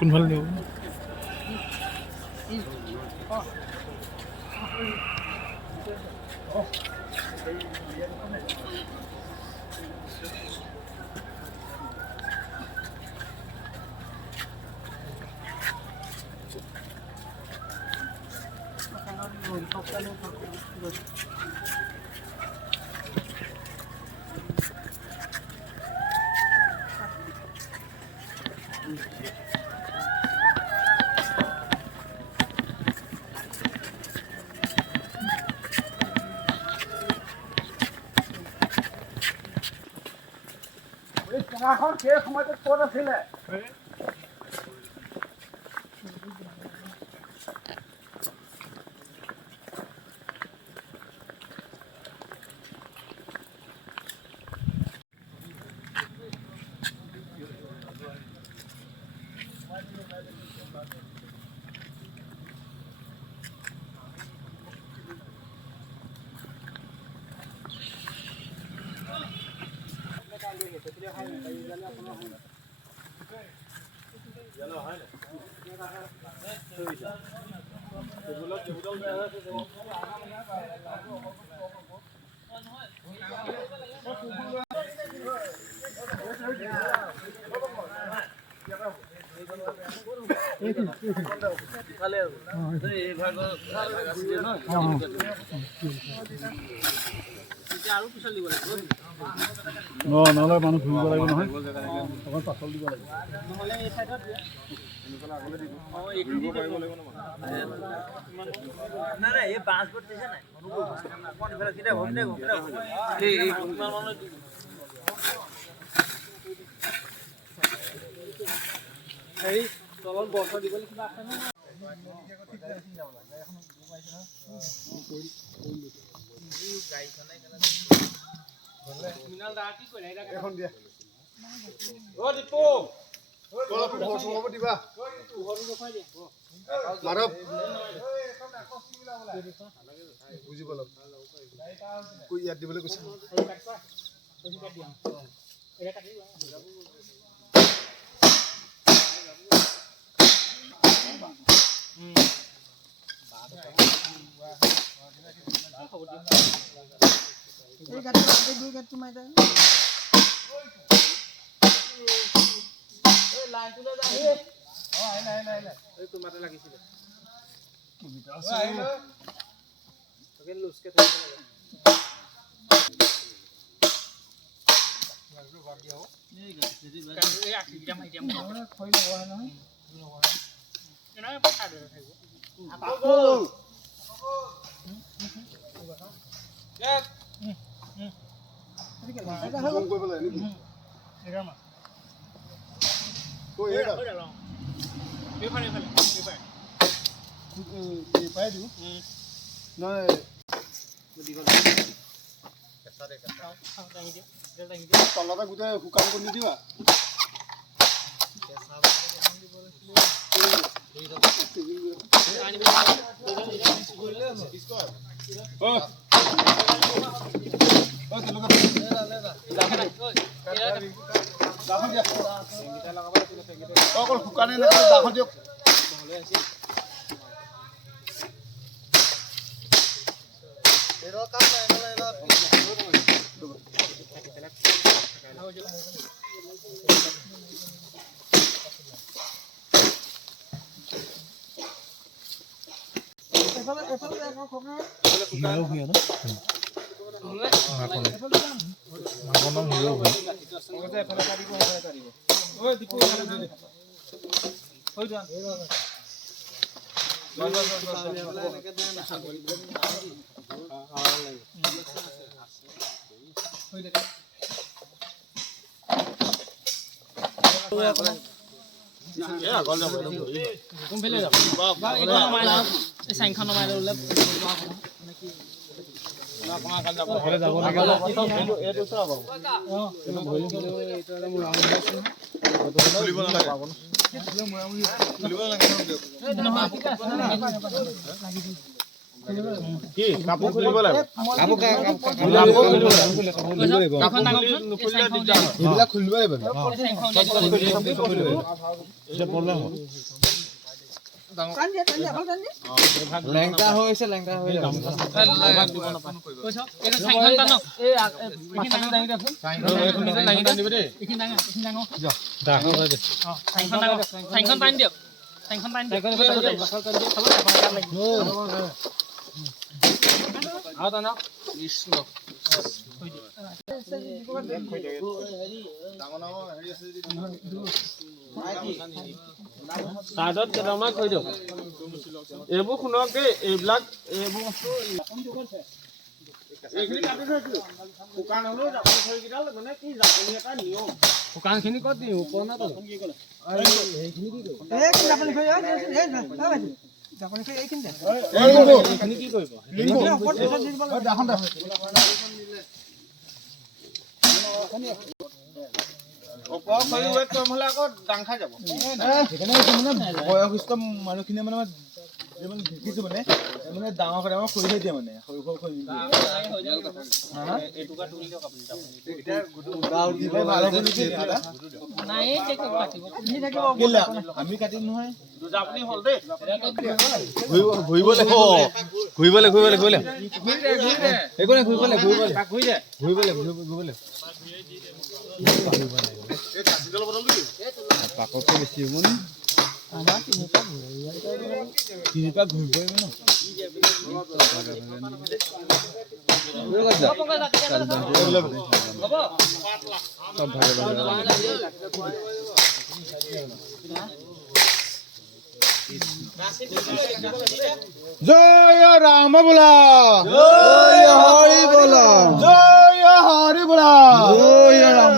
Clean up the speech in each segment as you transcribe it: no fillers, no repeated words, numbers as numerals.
কোনফালে দিব এখন সেই সময়ত ক'ত আছিলে নহ'লে মানুহ ঘূৰিব লাগিব নহয় অকণ পাছল দিব লাগিব নহ'লে এই সাইডত নাই এই বাছবোৰ দিছে নাই কোন ফেলে কিটা ঘুমতে এই কিমান মানুহ এই তলত বৰ্ষ দিবলৈ কিবা আছে নে মিনাল দা কি কইলা এটা এখন দিয়া ও দীপু কলপ হ'ব দিবা হৰু ৰখাই দিয়া মাৰব বুজি বলক কই ইয়াত দিবলৈ কৈছে এটা কাটি এই গাড়ি দুই গাড়ি তুমি এটা এই লাইন তুলে যা এই আইলা এই তোমাতে লাগিছিল কি বিটা আছে তোকে লুসকে থাকে লাগলো বাকি হও এই গাড়ি এই আকিটা মাইটা মই খই লব হয় নহয় এনা পকা দে থাকিব আপো এক ঠিক আছে এটা হল কই বলে নাকি এরা মা কই এটা কই দাও এফালে এই পাই দিও নয় দিগল কেসা দে খাও দাঙি দে দাঙি দে তলটা গুতে হুকাম কৰি নিদিবা কেসা দাঙি দিব বলছিল এই দাও আনিবে ও ও চলো অকল শুকানে দাহ দিয়ক ভালে আছে এৰো কাম নাই এলা এফালে দেখো খোকা হিরো হয় না মাখন হিরো হয় ওটা এফালে কাটিব এফালে কাটিব ওই দীপু এফালে দে হৈ যান এনেকে দে না হৈ দে কোনফালে যাব এই সাইনখন মাইলে ওলে আপোনাৰ কাল যাব ঘৰে যাব লাগে এইটো চাব এইটো ভৰি এইটো এটা মোৰ ৰাউন্ড আছে খুলিব নালাগে পাব না খুলিব নালাগে কি কাপোৰ খুলিব লাগিব এইবিলাক খুলিব লাগিব লেংটা হৈছে লেংটা হৈ চাইডত কেইটামান থৈ দিয়ক এইবোৰ শুনক দেই এইবিলাক এইবোৰ বস্তু এইখিনি কাটি থৈছিলোঁ শুকান হ'লেও জাপনি থৈকেইডাল মানে কি জাপনি এটা নিয়ম শুকানখিনি ক'ত দিম ওপৰ না তলত কি ক'লে এইখিনি কি কৰিব জাপনি থৈ জাপনি থৈ এইখিনি এইখিনি কি কৰিব বয়সস্থ মানুহখিনিয়ে মানে দেখিছো মানে মানে ডাঙৰ ডাঙৰ খৰি থৈ দিয়ে মানে সৰু সৰু খৰি আমি কাটিম নহয় ঘূৰিবলে ঘূৰিবলে ঘূৰিবলে ঘূৰিবলে একো নাই ঘূৰিবলে ঘূৰিবলে ঘূৰিবলে ঘূৰিবলে পাকতকৈ বেছি হ'ব নি তিনিটা ঘূৰিবই ন জয় ৰাম বোলা জয় হৰি বোলা জয় হৰি বোলা জয় ৰাম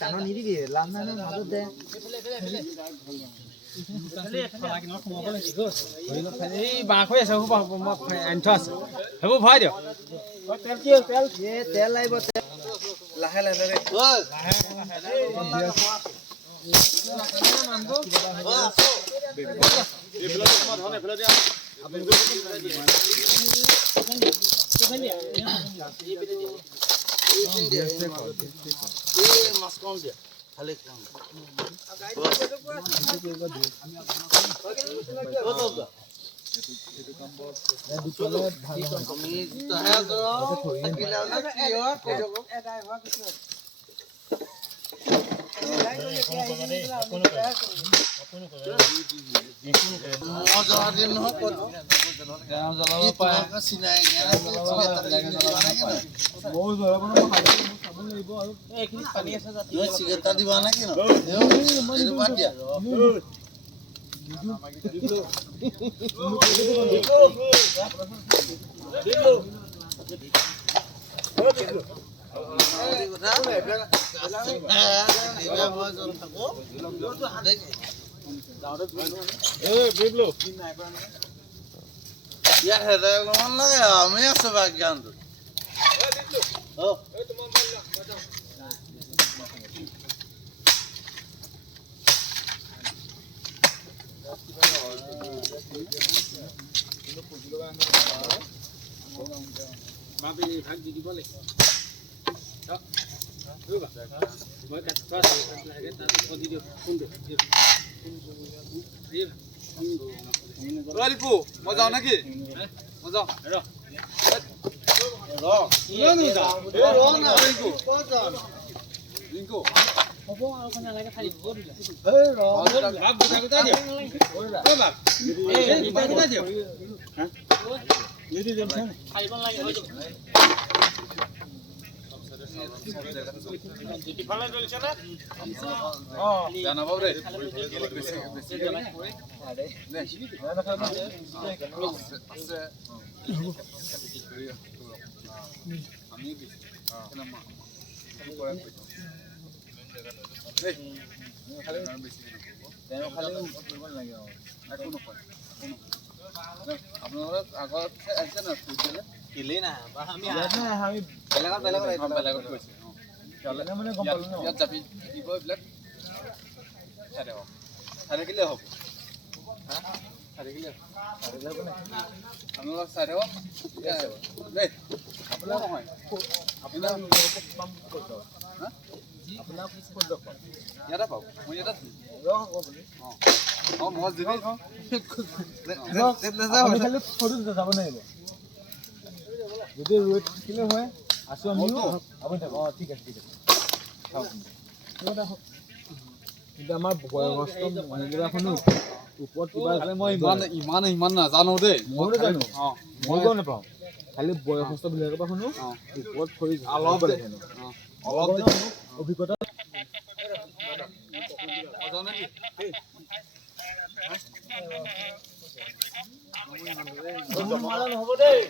কাণত নিদিবি লাভ নাই মাজত দে বাঁহ হৈ আছে আনি থোৱা আছে সেইবোৰ ভৰাই দিয়ক তেল লাগিব লাহে লাহে মাছ কম দিয়া খালি দিবা নে কি ইয়াত হেদায় অলপমান লাগে আমি আছো বাগানটো ভাগ দি দিব লাগিব মই কাটি থোৱা দি দিওঁ মই যাওঁ নেকি মই যাওঁ হ'ব আৰু নালাগে খালি আপোনালোকৰ আগত আছে না কিলে না আমি আমি বেলেগত গৈছে মানে গম পালো ন ইয়াত যাবি কি কয় এইবিলাক চাই থাকিলে হ'ব চাই থাকিলে আপোনালোক চাই থাকক দেই আপোনাৰ নহয় আপোনাৰ ইয়াতে পাব মই ইয়াতে অঁ মই দিবি যাব লাগিব যদি ৰুৱেট থাকিলে হয় আছো আমিও আপুনি থাকক অঁ ঠিক আছে কিন্তু আমাৰ বয়সস্থ মহিলাখনো ওপৰত কিবা আছে মই ইমান নাজানো দেই মই নাজানো অঁ মই গম নাপাওঁ খালি বয়সস্থ বিলাকৰ পৰা শুনো ওপৰত খৰি অলপ অভিজ্ঞতা নহ'ব দেই